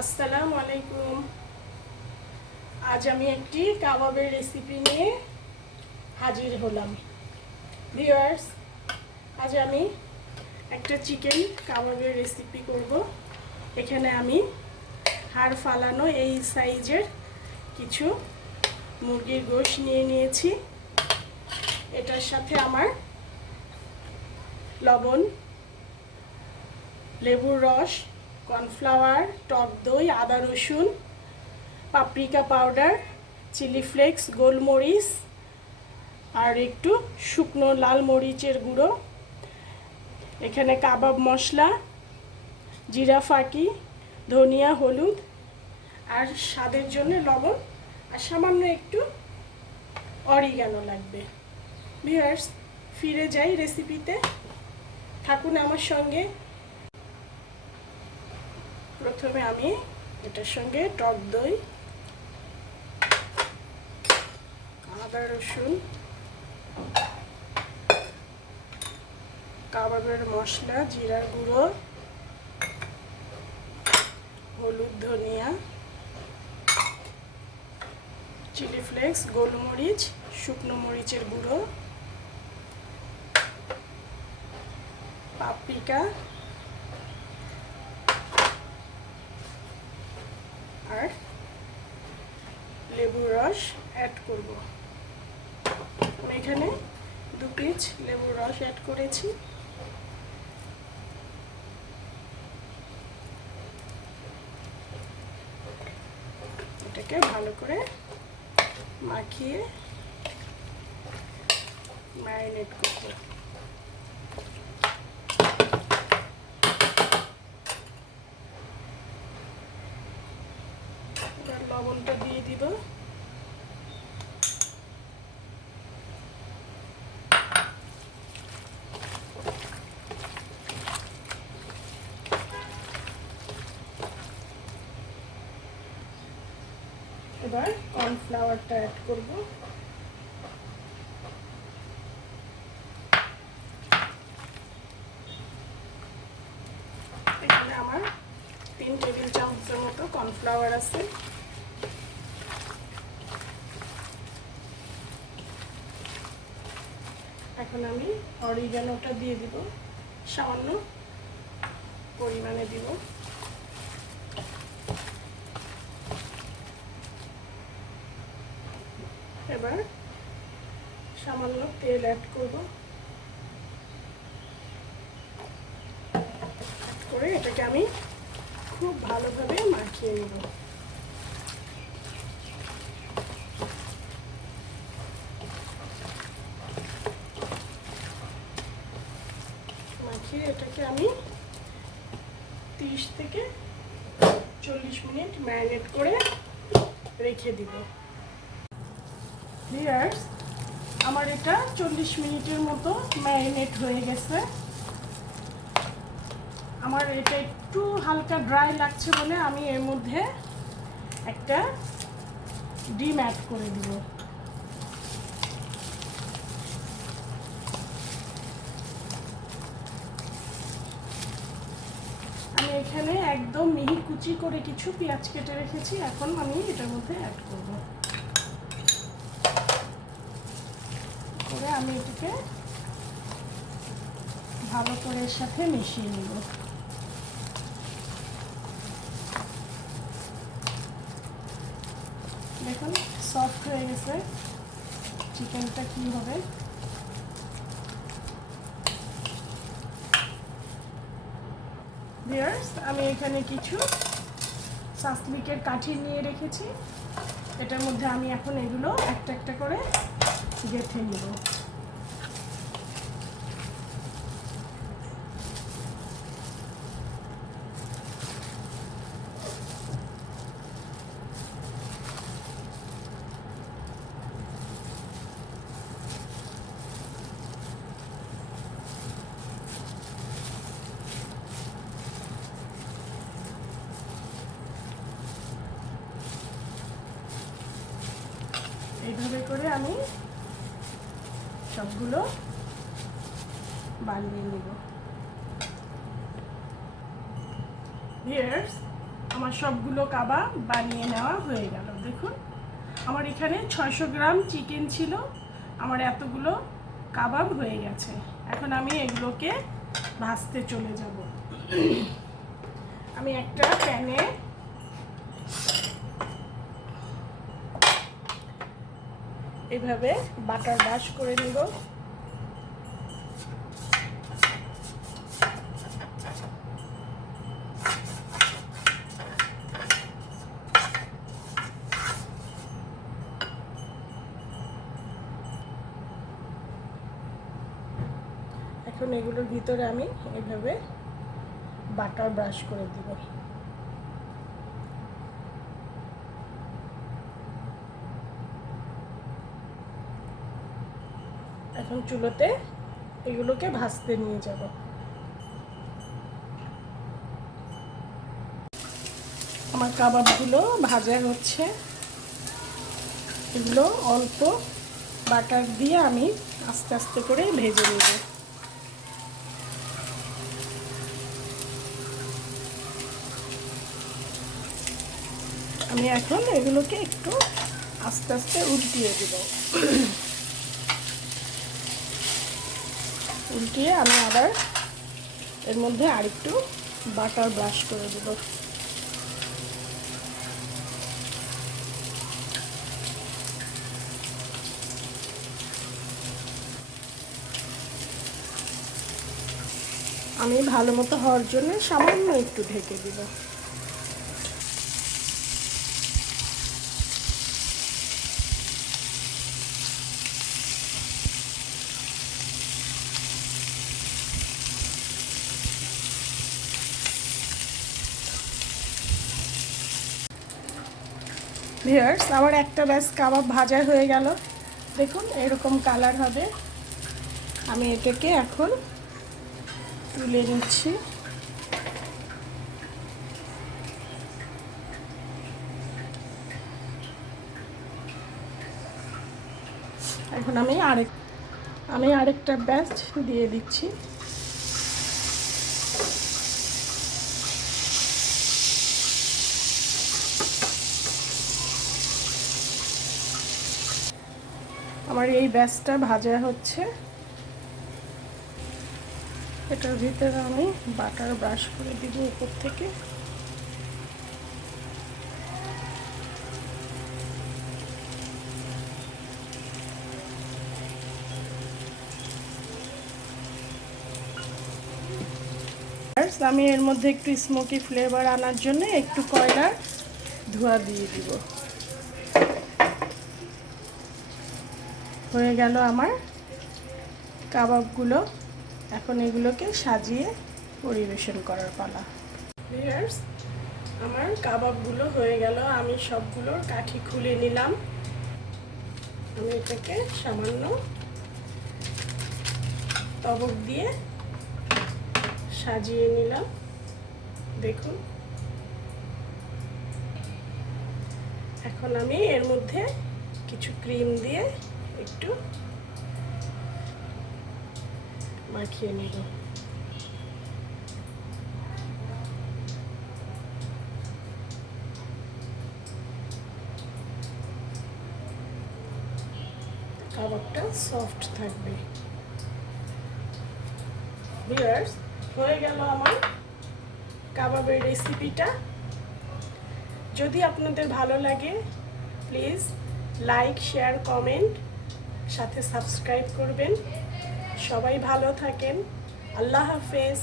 আসসালামু আলাইকুম। আজ আমি একটি কাবাবের রেসিপি নিয়ে হাজির হলাম। ভিউয়ার্স, আজ আমি একটা চিকেন কাবাবের রেসিপি করব। এখানে আমি হাড় ফালানো এই সাইজের কিছু মুরগির গোশত নিয়ে নিয়েছি। এটার সাথে আমার লবণ, লেবুর রস, কর্নফ্লাওয়ার, টক দই, আদা রসুন, পাপরিকা পাউডার, চিলি ফ্লেক্স, গোলমরিচ আর একটু শুকনো লাল মরিচের গুঁড়ো, এখানে কাবাব মশলা, জিরা ফাঁকি, ধনিয়া, হলুদ আর স্বাদের জন্য লবণ আর সামান্য একটু অরিগানো লাগবে। ভিউয়ার্স, ফিরে যাই রেসিপিতে, থাকুন আমার সঙ্গে। প্রথমে আমি এটার সঙ্গে টক দই, আদা রসুন, কাবাবের মশলা, জিরার গুঁড়ো, হলুদ, ধনিয়া, চিলি ফ্লেক্স, গোলমরিচ, শুকনো মরিচের গুঁড়ো, পাপরিকা আর লেবুর রস অ্যাড করব। আমি এখানে 2 পিস লেবুর রস অ্যাড করেছি। এটাকে ভালো করে মাখিয়ে ম্যারিনেট করব। এবার লবণটা দিয়ে দিব। এবার কর্নফ্লাওয়ারটা অ্যাড করব। এখানে আমার 3 টেবিল চামচের মতো কর্নফ্লাওয়ার আছে। এখন আমি অরিগানোটা দিয়ে দিব, সামান্য পরিমাণে দিব। এবার সামান্য তেল অ্যাড করব, করে এটাকে আমি খুব ভালোভাবে মাখিয়ে নেব। মাখিয়ে এটাকে আমি 30 থেকে 40 মিনিট ম্যারিনেট করে রেখে দিব। ভিউয়ার্স, আমার এটা 40 মিনিটের মতো ম্যারিনেট হয়ে গেছে। আমার এটা একটু হালকা ড্রাই লাগছে বলে আমি এর মধ্যে একটা ডিম অ্যাড করে দিব। আমি এখানে একদম মিহি কুচি করে কিছু পেঁয়াজ কেটে রেখেছি, এখন আমি এটার মধ্যে অ্যাড করব। করে আমি এটাকে ভালো করে এর সাথে মিশিয়ে নেব। দেখুন সফট হয়ে গেছে চিকেনটা কি হবে। ভিউয়ার্স, আমি এখানে কিছু সাসলিকের কাঠি নিয়ে রেখেছি। এটার মধ্যে আমি এখন এগুলো একটা একটা করে গেঁথে নেব। এইভাবে করে আমি সবগুলো বানিয়ে নেব। ভিউয়ার্স, আমার সবগুলো কাবাব বানিয়ে নেওয়া হয়ে গেল। দেখুন আমার এখানে 600 গ্রাম চিকেন ছিল, আমার এতগুলো কাবাব হয়ে গেছে। এখন আমি এগুলোকে ভাজতে চলে যাব। আমি একটা প্যানে এভাবে বাটার ব্রাশ করে নিব। এখন এগুলোর ভিতরে আমি এভাবে বাটার ব্রাশ করে দিব। এখন চুলোতে এগুলোকে ভাজতে নিয়ে যাব। আমার কাবাবগুলো ভাজা হচ্ছে। এগুলো অল্প বাটার দিয়ে আমি আস্তে আস্তে করে ভেজে নেব। আমি এখন এগুলোকে একটু আস্তে আস্তে উল্টিয়ে দেব। উল্টিয়ে আমি আবার এর মধ্যে আরেকটু বাটার ব্রাশ করে দেব। আমি ভালো মতো হওয়ার জন্য সামান্য একটু ঢেকে দিব। ভিউয়ার্স, আমার একটা ব্যাচ কাবাব ভাজা হয়ে গেল। দেখুন এরকম কালার হবে। আমি এটাকে এখন তুলে নিচ্ছি। এখন আমি আরেকটা ব্যাচ দিয়ে দিচ্ছি। আমার এই ব্যাচটা ভাজা হচ্ছে। এটার ভিতরে আমি বাটার ব্রাশ করে দিব উপর থেকে। আমি এর মধ্যে একটু স্মোকি ফ্লেভার আনার জন্য একটু কয়লার ধোঁয়া দিয়ে দিব। হয়ে গেল আমার কাবাবগুলো। এখন এগুলোকে সাজিয়ে পরিবেশন করার পালা। ভিউয়ার্স, আমার কাবাবগুলো হয়ে গেল। আমি সবগুলোর কাঠি খুলে নিলাম। আমি এটাকে সামান্য তবক দিয়ে সাজিয়ে নিলাম। দেখুন এখন আমি এর মধ্যে কিছু ক্রিম দিয়ে একটু মাখিয়ে নেব। কাবাবটা সফট থাকবে। ভিউয়ার্স, হয়ে গেল আমার কাবাবের রেসিপিটা। যদি আপনাদের ভালো লাগে প্লিজ লাইক, শেয়ার, কমেন্ট, সাথে সাবস্ক্রাইব করবেন। সবাই ভালো থাকেন। আল্লাহ হাফেজ।